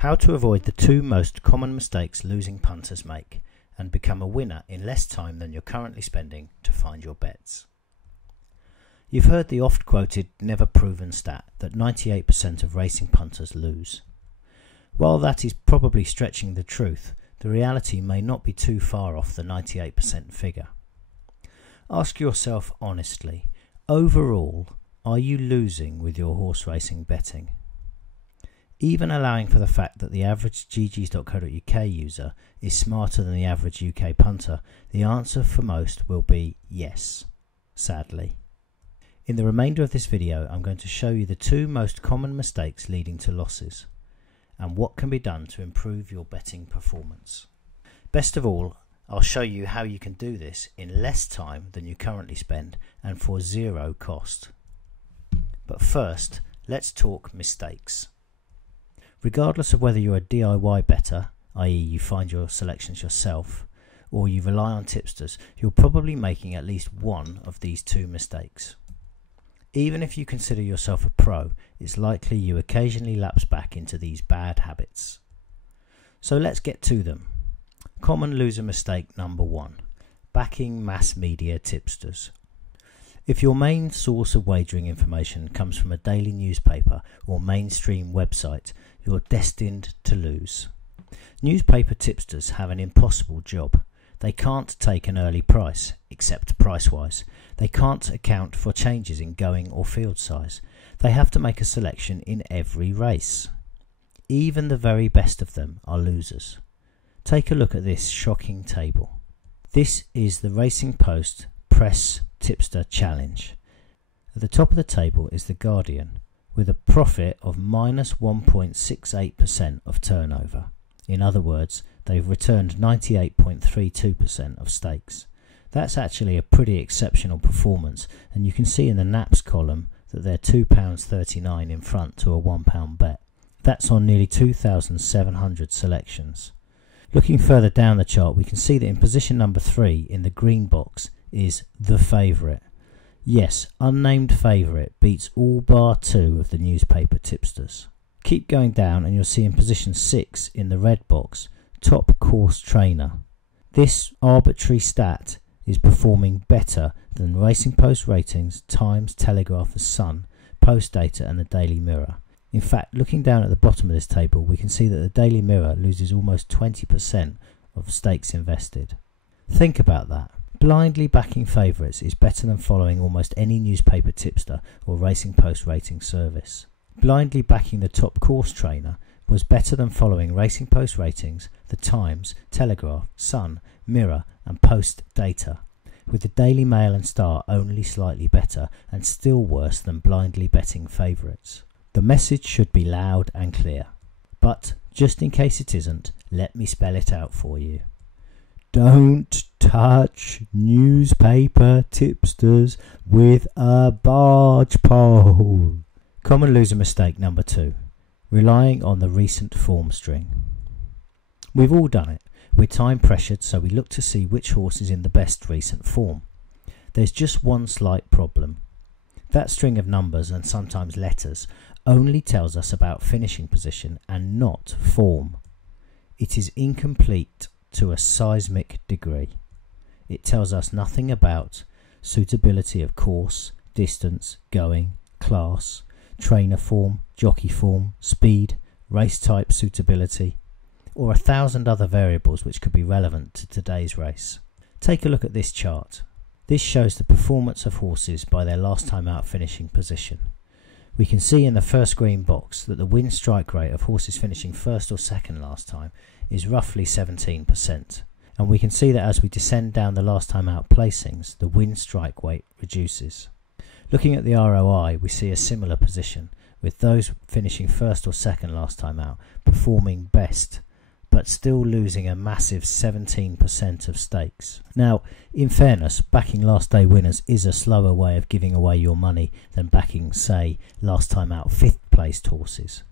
How to avoid the two most common mistakes losing punters make and become a winner in less time than you're currently spending to find your bets. You've heard the oft-quoted, never-proven stat that 98% of racing punters lose. While that is probably stretching the truth, the reality may not be too far off the 98% figure. Ask yourself honestly, overall, are you losing with your horse racing betting? Even allowing for the fact that the average Geegeez.co.uk user is smarter than the average UK punter, the answer for most will be yes, sadly. In the remainder of this video, I'm going to show you the two most common mistakes leading to losses and what can be done to improve your betting performance. Best of all, I'll show you how you can do this in less time than you currently spend and for zero cost. But first, let's talk mistakes. Regardless of whether you're a DIY bettor, i.e. you find your selections yourself, or you rely on tipsters, you're probably making at least one of these two mistakes. Even if you consider yourself a pro, it's likely you occasionally lapse back into these bad habits. So let's get to them. Common loser mistake number 1. Backing mass media tipsters. If your main source of wagering information comes from a daily newspaper or mainstream website, you're destined to lose. Newspaper tipsters have an impossible job. They can't take an early price, except price-wise. They can't account for changes in going or field size. They have to make a selection in every race. Even the very best of them are losers. Take a look at this shocking table. This is the Racing Post Press Tipster Challenge. At the top of the table is the Guardian, with a profit of minus 1.68% of turnover. In other words, they've returned 98.32% of stakes. That's actually a pretty exceptional performance, and you can see in the Naps column that they're £2.39 in front to a £1 bet. That's on nearly 2,700 selections. Looking further down the chart, we can see that in position number 3 in the green box is the favourite. Yes, unnamed favourite beats all bar 2 of the newspaper tipsters. Keep going down and you'll see in position 6 in the red box, Top Course Trainer. This arbitrary stat is performing better than Racing Post ratings, Times, Telegraph, The Sun, Post Data and the Daily Mirror. In fact, looking down at the bottom of this table, we can see that the Daily Mirror loses almost 20% of stakes invested. Think about that. Blindly backing favourites is better than following almost any newspaper tipster or Racing Post rating service. Blindly backing the Top Course Trainer was better than following Racing Post ratings, the Times, Telegraph, Sun, Mirror and Post Data, with the Daily Mail and Star only slightly better and still worse than blindly betting favourites. The message should be loud and clear, but just in case it isn't, let me spell it out for you. Don't touch newspaper tipsters with a barge pole. Common loser mistake number 2. Relying on the recent form string. We've all done it. We're time pressured, so we look to see which horse is in the best recent form. There's just one slight problem. That string of numbers and sometimes letters only tells us about finishing position and not form. It is incomplete to a seismic degree. It tells us nothing about suitability of course, distance, going, class, trainer form, jockey form, speed, race type suitability, or 1,000 other variables which could be relevant to today's race. Take a look at this chart. This shows the performance of horses by their last time out finishing position. We can see in the first green box that the win strike rate of horses finishing first or second last time is roughly 17%, and we can see that as we descend down the last time out placings, the win strike rate reduces. Looking at the ROI, we see a similar position, with those finishing first or second last time out performing best, but still losing a massive 17% of stakes. Now, in fairness, backing last day winners is a slower way of giving away your money than backing, say, last time out 5th placed horses.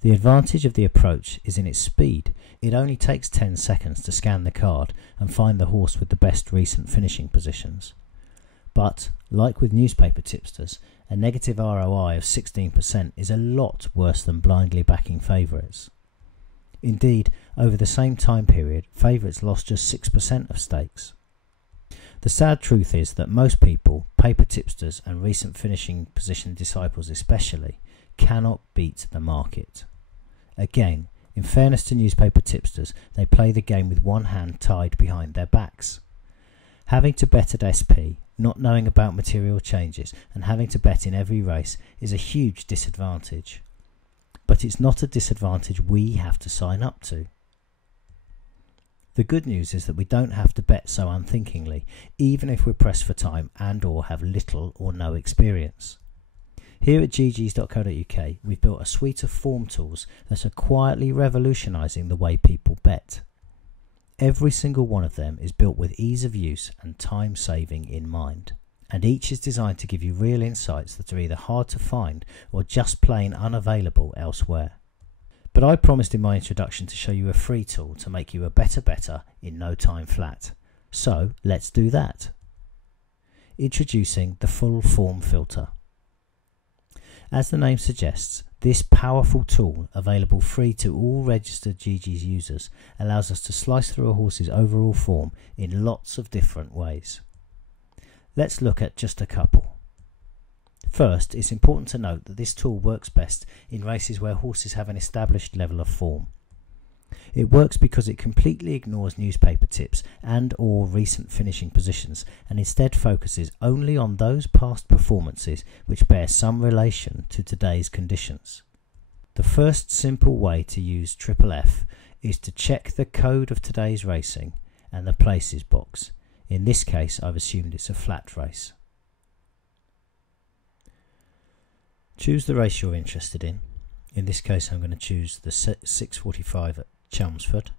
The advantage of the approach is in its speed. It only takes 10 seconds to scan the card and find the horse with the best recent finishing positions. But, like with newspaper tipsters, a negative ROI of 16% is a lot worse than blindly backing favourites. Indeed, over the same time period, favourites lost just 6% of stakes. The sad truth is that most people, paper tipsters and recent finishing position disciples especially, cannot beat the market. Again, in fairness to newspaper tipsters, they play the game with one hand tied behind their backs. Having to bet at SP, not knowing about material changes, and having to bet in every race is a huge disadvantage. But it's not a disadvantage we have to sign up to. The good news is that we don't have to bet so unthinkingly, even if we're pressed for time and or have little or no experience. Here at geegeez.co.uk, we've built a suite of form tools that are quietly revolutionising the way people bet. Every single one of them is built with ease of use and time saving in mind, and each is designed to give you real insights that are either hard to find or just plain unavailable elsewhere. But I promised in my introduction to show you a free tool to make you a better bettor in no time flat. So let's do that. Introducing the full form filter. As the name suggests, this powerful tool, available free to all registered Geegeez users, allows us to slice through a horse's overall form in lots of different ways. Let's look at just a couple. First, it's important to note that this tool works best in races where horses have an established level of form. It works because it completely ignores newspaper tips and or recent finishing positions and instead focuses only on those past performances which bear some relation to today's conditions. The first simple way to use Triple F is to check the code of today's racing and the places box. In this case, I've assumed it's a flat race. Choose the race you're interested in. In this case, I'm going to choose the 6:45 at Chelmsford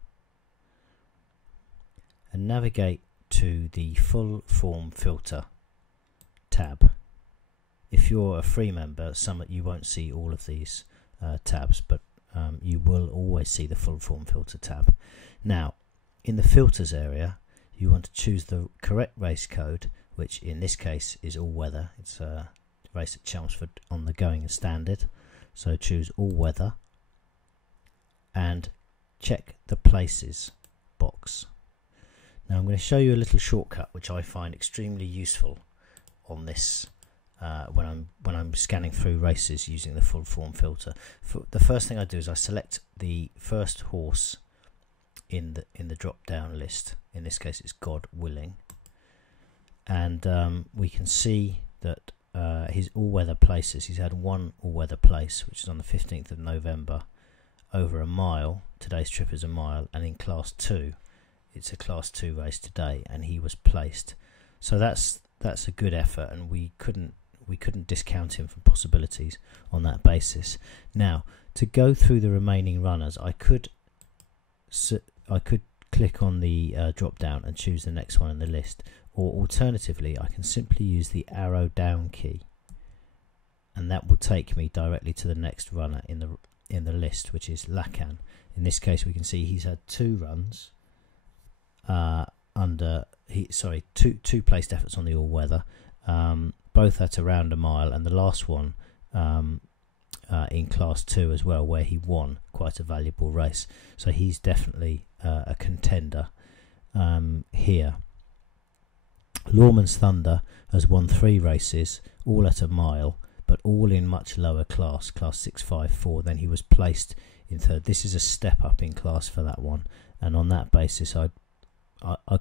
and navigate to the full form filter tab. If you're a free member, you won't see all of these tabs, but you will always see the full form filter tab. Now, in the filters area, you want to choose the correct race code, which in this case is all weather. It's a race at Chelmsford on the going and standard, so choose all weather and check the places box. Now I'm going to show you a little shortcut which I find extremely useful on this when I'm scanning through races using the full form filter. The first thing I do is I select the first horse in the drop down list. In this case it's God Willing, and we can see that his all-weather places, he's had one all-weather place, which is on the 15th of November, over a mile. Today's trip is a mile, and in Class 2, it's a Class 2 race today, and he was placed. So that's a good effort, and we couldn't discount him from possibilities on that basis. Now, to go through the remaining runners, I could click on the drop down and choose the next one in the list. Or alternatively, I can simply use the arrow down key, and that will take me directly to the next runner in the list, which is Lacan. In this case, we can see he's had two runs two placed efforts on the all weather, both at around a mile, and the last one in Class 2 as well, where he won quite a valuable race. So he's definitely a contender here. Lawman's Thunder has won 3 races, all at a mile, but all in much lower class 654. Then he was placed in 3rd. This is a step up in class for that one, and on that basis I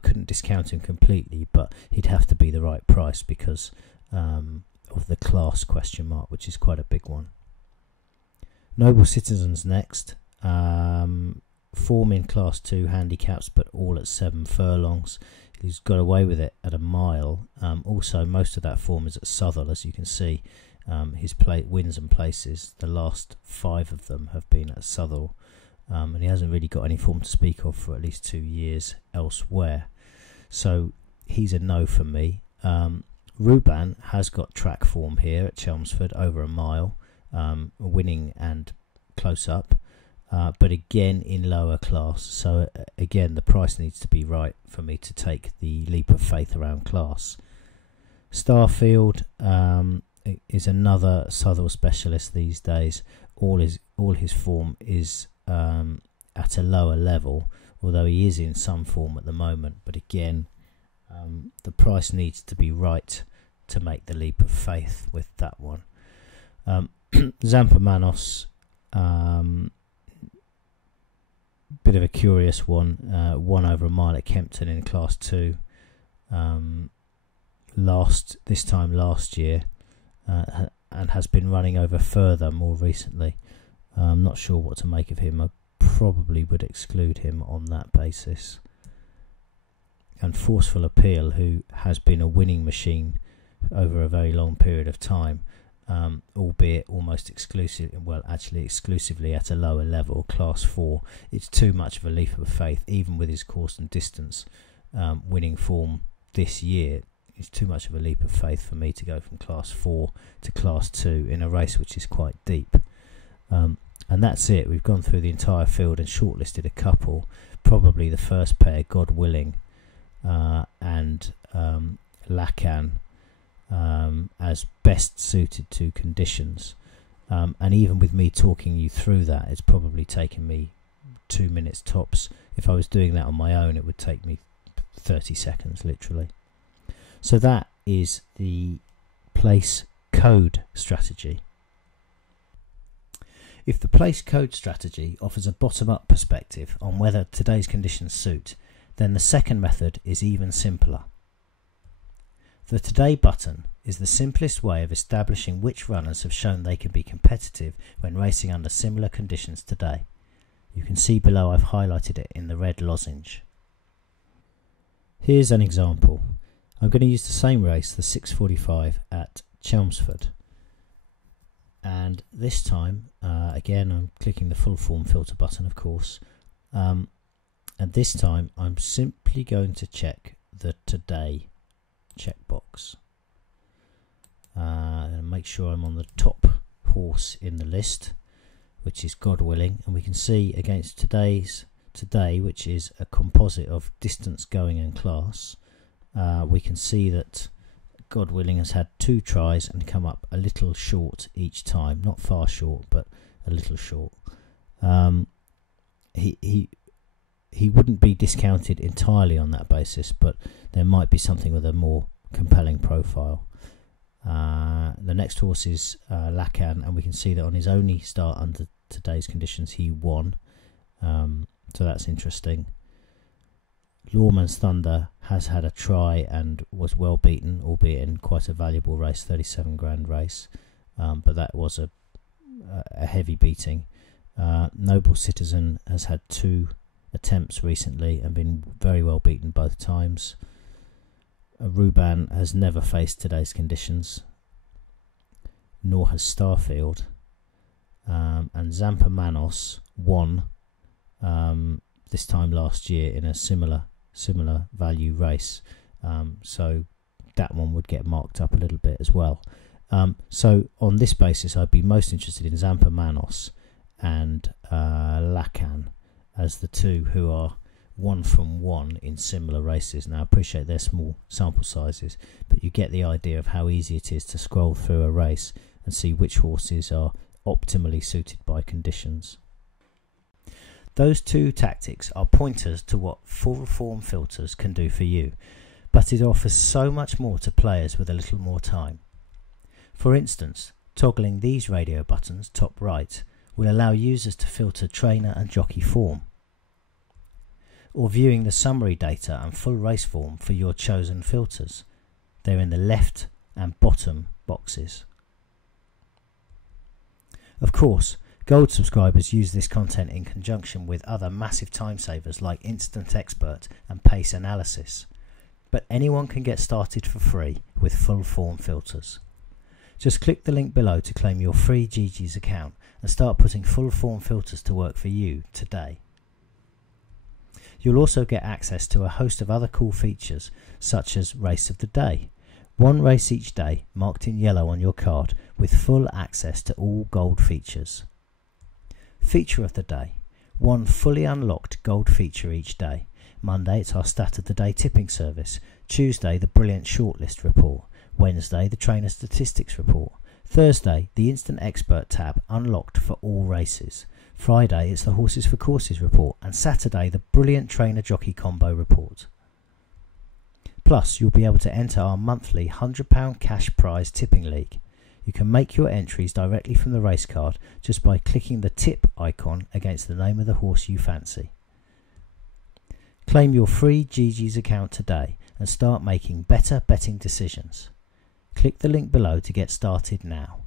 couldn't discount him completely, but he'd have to be the right price because of the class question mark, which is quite a big one. Noble Citizens next. Form in Class 2 handicaps, but all at 7 furlongs. He's got away with it at a mile. Also, most of that form is at Southwell, as you can see. His wins and places, the last 5 of them have been at Southwell, and he hasn't really got any form to speak of for at least 2 years elsewhere. So he's a no for me. Ruban has got track form here at Chelmsford, over a mile, winning and close up. But again in lower class, so again the price needs to be right for me to take the leap of faith around class. Starfield is another Southwell specialist these days. All his form is at a lower level, although he is in some form at the moment. But again, the price needs to be right to make the leap of faith with that one. Zampa Manos, bit of a curious one. Won over a mile at Kempton in Class 2 this time last year, and has been running over further more recently. I'm not sure what to make of him. I probably would exclude him on that basis. And Forceful Appeal, who has been a winning machine over a very long period of time, albeit almost exclusively at a lower level, Class 4. It's too much of a leap of faith, even with his course and distance winning form this year. It's too much of a leap of faith for me to go from Class 4 to Class 2 in a race which is quite deep. And that's it. We've gone through the entire field and shortlisted a couple. Probably the first pair, God willing, and Lacan, as best suited to conditions. And even with me talking you through that, it's probably taken me 2 minutes tops. If I was doing that on my own, it would take me 30 seconds literally. So that is the place code strategy. If the place code strategy offers a bottom-up perspective on whether today's conditions suit, then the second method is even simpler. The Today button is the simplest way of establishing which runners have shown they can be competitive when racing under similar conditions today. You can see below I've highlighted it in the red lozenge. Here's an example. I'm going to use the same race, the 6:45 at Chelmsford. And this time, again, I'm clicking the full form filter button, of course. And this time, I'm simply going to check the Today checkbox. And make sure I'm on the top horse in the list, which is God willing. And we can see against Today, which is a composite of distance, going and class, we can see that God willing has had 2 tries and come up a little short each time. Not far short, but a little short. He wouldn't be discounted entirely on that basis, but there might be something with a more compelling profile. The next horse is Lacan, and we can see that on his only start under today's conditions he won, so that's interesting. Lawman's Thunder has had a try and was well beaten, albeit in quite a valuable race, 37 grand race, but that was a heavy beating. Noble Citizen has had 2 attempts recently and been very well beaten both times. Ruban has never faced today's conditions, nor has Starfield, and Zampa Manos won this time last year in a similar value race, so that one would get marked up a little bit as well. So on this basis, I'd be most interested in Zampa Manos and Lacan as the 2 who are 1 from 1 in similar races. Now I appreciate they're small sample sizes, but you get the idea of how easy it is to scroll through a race and see which horses are optimally suited by conditions. Those 2 tactics are pointers to what full form filters can do for you, but it offers so much more to players with a little more time. For instance, toggling these radio buttons top right will allow users to filter trainer and jockey form, or viewing the summary data and full race form for your chosen filters. They're in the left and bottom boxes. Of course, Gold subscribers use this content in conjunction with other massive time savers like Instant Expert and Pace Analysis, but anyone can get started for free with full form filters. Just click the link below to claim your free Geegeez account and start putting full form filters to work for you today. You'll also get access to a host of other cool features, such as Race of the Day. 1 race each day marked in yellow on your card with full access to all gold features. Feature of the Day. 1 fully unlocked gold feature each day. Monday it's our Stat of the Day tipping service. Tuesday the brilliant shortlist report. Wednesday the trainer statistics report. Thursday the Instant Expert tab unlocked for all races. Friday it's the Horses for Courses report, and Saturday the brilliant trainer-jockey combo report. Plus, you'll be able to enter our monthly £100 cash prize tipping league. You can make your entries directly from the race card just by clicking the tip icon against the name of the horse you fancy. Claim your free Geegeez account today and start making better betting decisions. Click the link below to get started now.